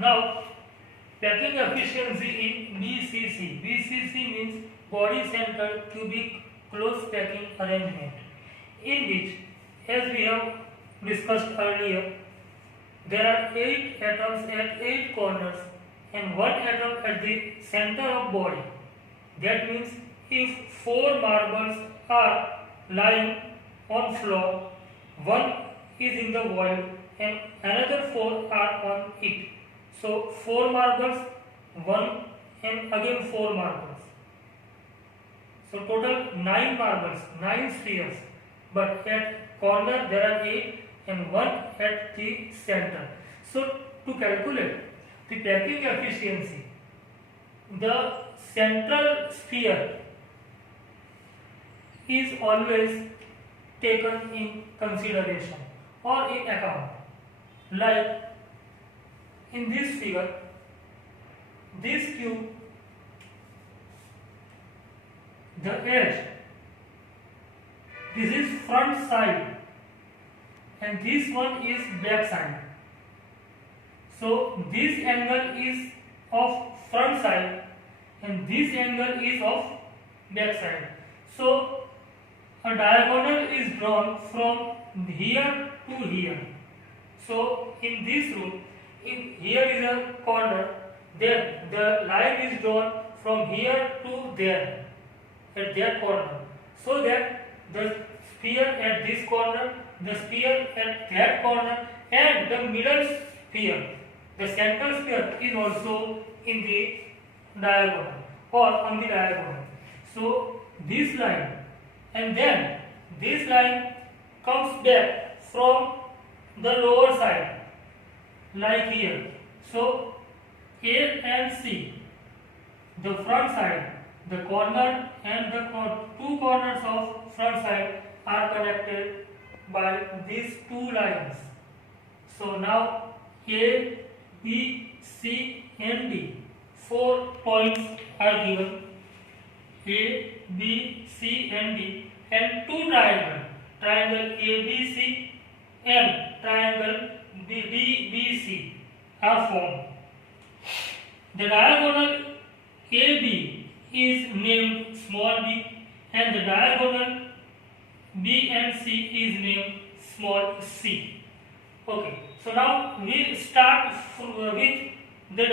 Now, packing efficiency in BCC. BCC means body center cubic close packing arrangement, in which, as we have discussed earlier, there are 8 atoms at 8 corners and 1 atom at the center of body. That means if 4 marbles are lying on floor, one is in the void and another 4 are on it. So 4 marbles, 1 and again 4 marbles. So total 9 marbles, 9 spheres, but at corner there are 8 and 1 at the center. So to calculate the packing efficiency, the central sphere is always taken in consideration or in account. Like in this figure, this cube, the edge, this is front side and this one is back side. So this angle is of front side and this angle is of back side. So a diagonal is drawn from here to here. So in this rule, if here is a corner, then the line is drawn from here to there at that corner, so that the sphere at this corner, the sphere at that corner, and the middle sphere, the central sphere, is also in the diagonal or on the diagonal. So this line and then this line comes back from the lower side, like here. So A and C, the front side, the corner and the two corners of front side are connected by these two lines. So now A, B, C and D, 4 points are given, A, B, C and D, and two triangles, triangle ABC and triangle DBC are formed. The diagonal AB is named small b and the diagonal B and C is named small c. Okay, so now we start with the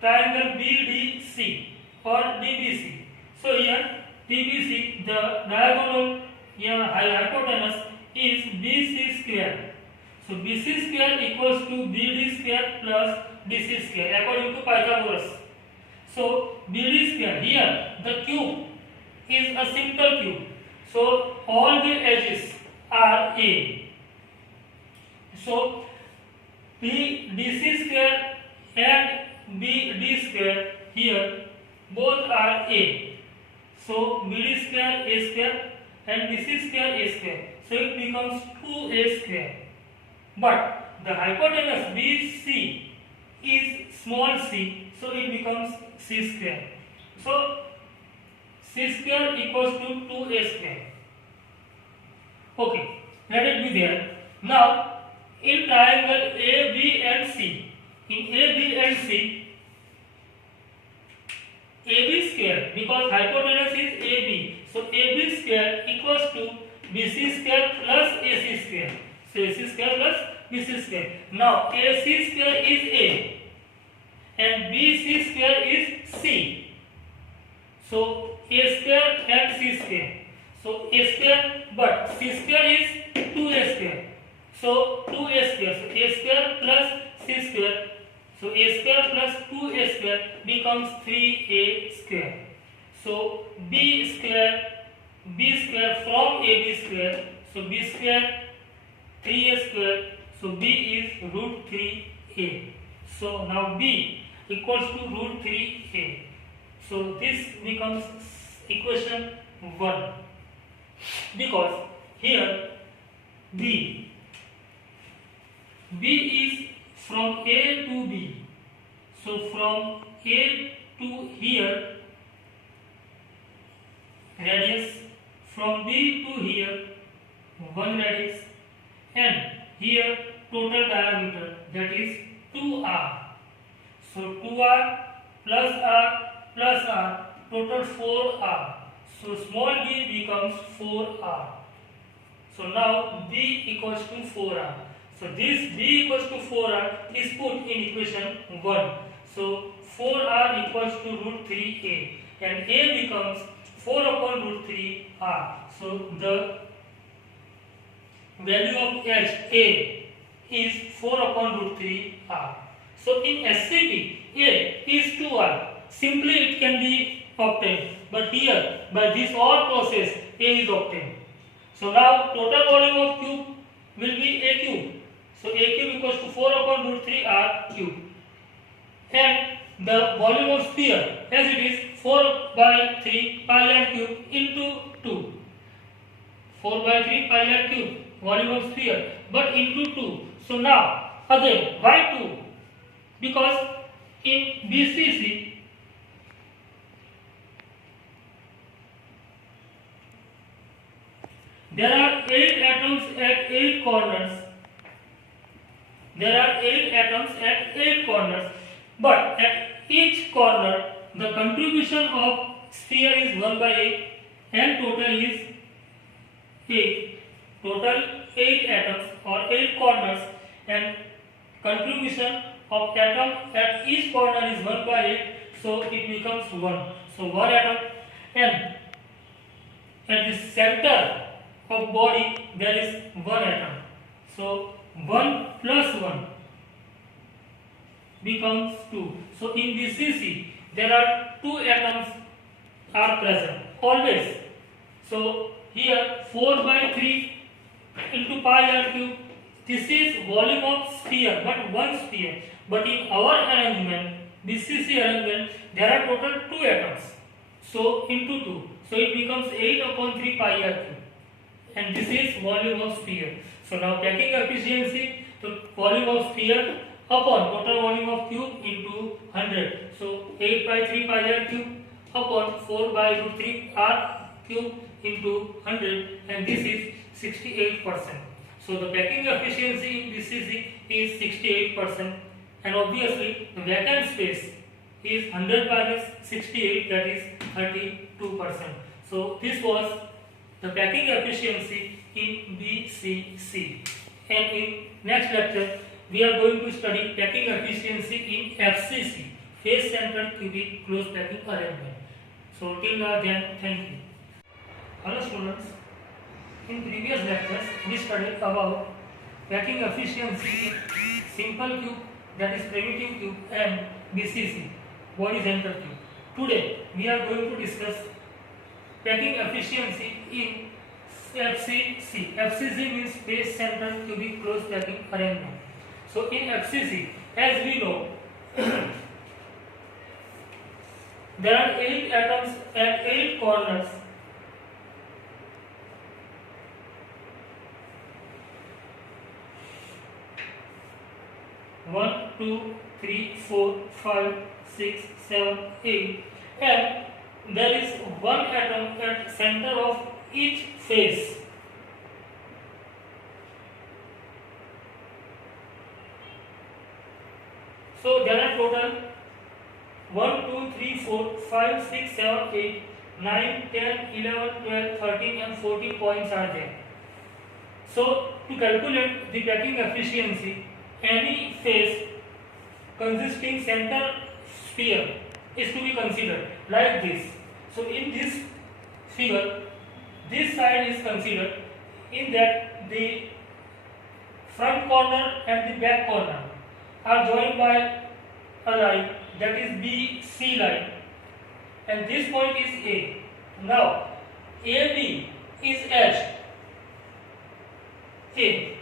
triangle BDC or DBC. So here DBC, the diagonal hypotenuse is BC square. So BC square equals to BD square plus DC square according to Pythagoras. So BD square, here the cube is a simple cube. So all the edges are A. So BDC square and BD square here both are A. So BD square A square and DC square A square. So it becomes 2A square. But the hypotenuse BC is small c, so it becomes c square. So c square equals to 2A square. Okay, let it be there. Now in triangle AB and C, in AB and C, AB square, because hypotenuse is AB, so AB square equals to BC square plus AC square. So AC square plus BC square. Now AC square is A and BC square is C. So A square and C square. So A square, but C square is 2A square. So 2A square. So A square plus C square. So A square plus 2A square becomes 3A square. So B square from AB square. So B square 3A square. So B is root 3A. So now B equals to root 3A. So this becomes equation 1. Because here B is from A to B. So from A to here radius, from B to here 1 radius, and here total diameter, that is 2r. So 2r plus r, total 4r. So small b becomes 4r. So now b equals to 4r. So this b equals to 4r is put in equation 1. So 4r equals to root 3a, and a becomes 4 upon root 3r. So the value of h a is 4 upon root 3r. So in SCP, a is 2r. Simply it can be obtained, but here by this OR process a is obtained. So now total volume of cube will be a cube. So a cube equals to 4 upon root 3r cube. And the volume of sphere, as it is 4 by 3 pi r cube into 2. 4 by 3 pi r cube, volume of sphere, but into 2. So now again, why 2? Because in BCC there are 8 atoms at 8 corners. There are 8 atoms at 8 corners, but at each corner the contribution of sphere is 1 by 8 and total is 8. Total 8 atoms or 8 corners, and contribution of atom at each corner is 1 by 8, so it becomes 1. So 1 atom, and at the center of body there is 1 atom. So 1 plus 1 becomes 2. So in BCC there are 2 atoms are present always. So here 4 by 3 into pi r cube, this is volume of sphere, but one sphere. But in our arrangement, BCC arrangement, there are total 2 atoms. So into 2, so it becomes 8 upon 3 pi r cube, and this is volume of sphere. So now packing efficiency, the volume of sphere upon total volume of cube into 100. So 8 by 3 pi r cube upon 4 by root 3 r cube into 100, and this is 68%. So the packing efficiency in BCC is 68%, and obviously the vacant space is 100 minus 68, that is 32%. So this was the packing efficiency in BCC, and in next lecture we are going to study packing efficiency in FCC, face centered cubic closed packing arrangement. So till then, thank you. Hello students, in previous lectures we studied about packing efficiency in simple cube, that is primitive cube, and BCC, body center cube. Today we are going to discuss packing efficiency in FCC. FCC means face centered cubic closed packing arrangement. So in FCC, as we know, there are 8 atoms at 8 corners. One, two, three, 4, 5, 6, 7, 8, and there is 1 atom at center of each face. So there are total 1, 2, 3, 4, 5, 6, 7, 8, 9, 10, 11, 12, 13 and 14 points are there. So to calculate the packing efficiency, any face consisting center sphere is to be considered like this. So in this figure, this side is considered, in that the front corner and the back corner are joined by a line, that is BC line, and this point is A. Now AB is H. A.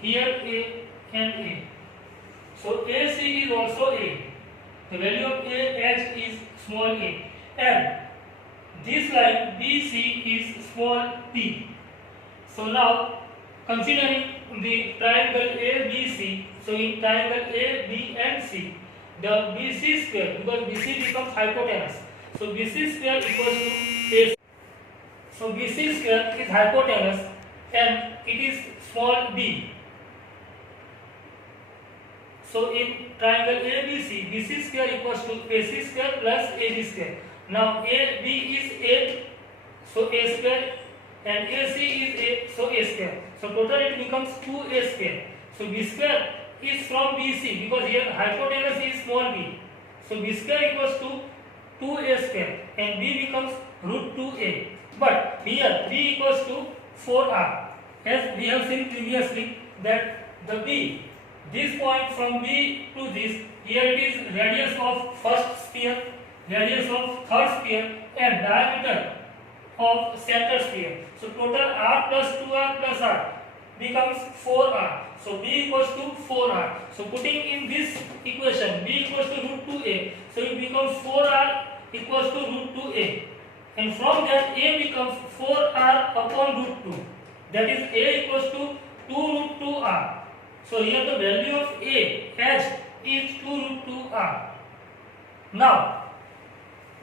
Here A and A. So AC is also A. The value of AH is small a, and this line BC is small p. So now considering the triangle ABC, so in triangle A, B and C, the BC square, because BC becomes hypotenuse, so BC square equals to AC. So BC square is hypotenuse and it is small b. So in triangle ABC, BC square equals to AC square plus AB square. Now AB is A, so A square, and AC is A, so A square. So total it becomes 2A square. So B square is from BC because here hypotenuse is small b. So B square equals to 2A square and B becomes root 2A. But here B equals to 4R. As we have seen previously that the B, this point from B to this, here it is radius of first sphere, radius of third sphere and diameter of center sphere. So total R plus 2R plus R becomes 4R. So B equals to 4R. So putting in this equation B equals to root 2A. So it becomes 4R equals to root 2A. And from that A becomes 4R upon root 2. That is A equals to 2 root 2R. So here the value of A H is 2 root 2R. Now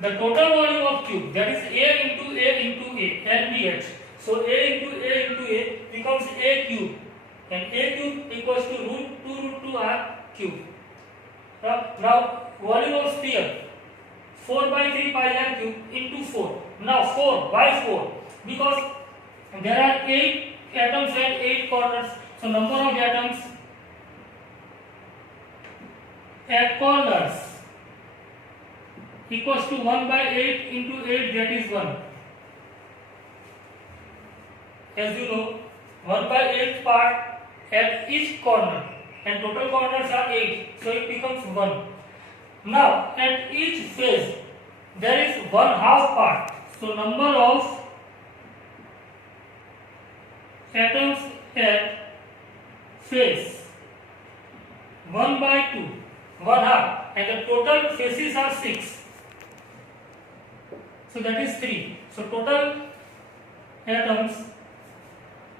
the total volume of cube, that is A into LBH. So A into A becomes A cube, and A cube equals to root 2 root 2R cube. Now volume of sphere 4 by 3 pi r cube into 4. Now 4 by 4 because there are 8 atoms at 8 corners. So number of atoms at corners equals to 1 by 8 into 8, that is 1. As you know, 1 by 8 part at each corner and total corners are 8, so it becomes 1. Now at each face there is 1/2 part. So number of atoms at face 1 by 2, 1/2, and the total faces are 6. So that is 3. So total atoms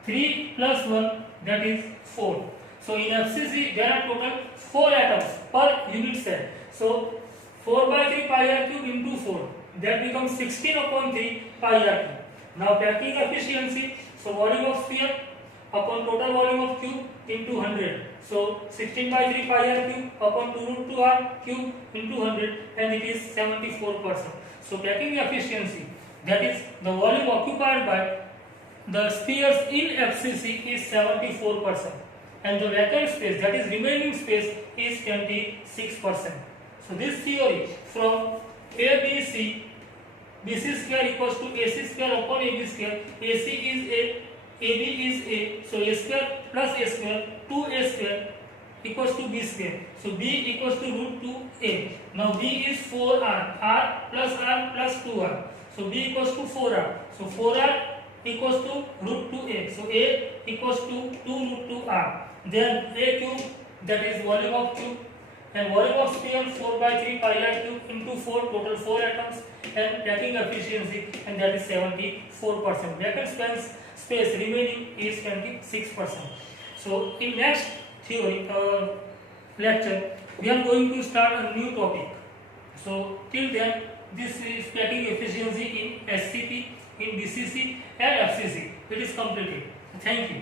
3 plus 1, that is 4. So in FCC there are total 4 atoms per unit cell. So 4 by 3 pi r cube into 4, that becomes 16 upon 3 pi r cube. Now packing efficiency, so volume of sphere upon total volume of cube into 100. So 16 by 3 pi r cube upon 2 root 2r cube into 100, and it is 74%. So packing efficiency, that is the volume occupied by the spheres in FCC is 74%, and the vacant space, that is remaining space, is 26%. So this theory from ABC, BC square equals to AC square upon AB square, AC is A, AB is A, so A square plus A square, 2A square equals to B square. So B equals to root 2A. Now B is 4R, R plus 2R. So B equals to 4R. So 4R equals to root 2A. So A equals to 2 root 2R. Then A cube, that is volume of cube, and volume of sphere 4 by 3 pi r cube into 4, total 4 atoms, and packing efficiency, and that is 74%. Vacant space remaining is 26%. So in next theory lecture we are going to start a new topic. So till then, this is packing efficiency in SCP, in BCC and FCC. It is completed. Thank you.